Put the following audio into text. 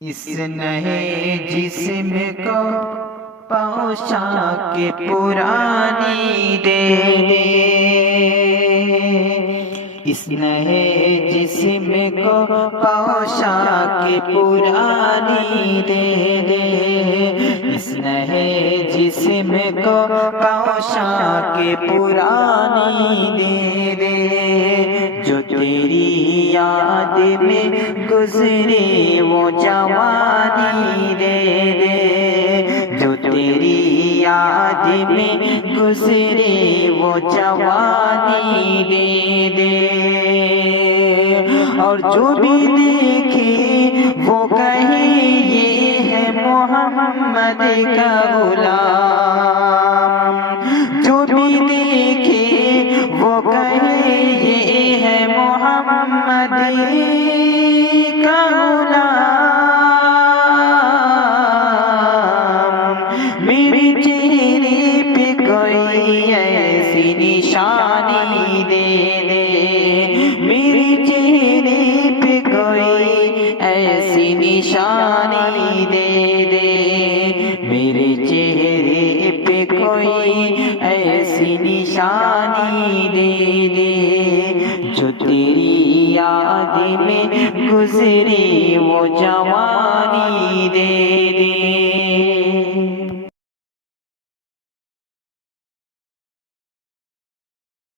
इस नए जिस्म को पोशाक पुरानी दे दे, इस नए जिस्म को पोशाक पुरानी दे दे, इस नए जिस्म को पोशाक पुरानी दे दे। जो तेरी याद में गुजरे वो जवानी दे दे, जो तेरी याद में गुजरे वो जवानी दे दे। और जो भी देखे वो कहे ये है मोहम्मद का गुलाम, जो भी देखे वो कहे ये है मोहम्मद का गुलाम। मेरे चेहरे पे कोई ऐसी निशानी दे दे, मेरे चेहरे पे कोई ऐसी निशानी दे दे, मेरे चेहरे पे कोई ऐसी निशानी दे दे। जो तेरी याद में गुजरे वो जवानी दे दे।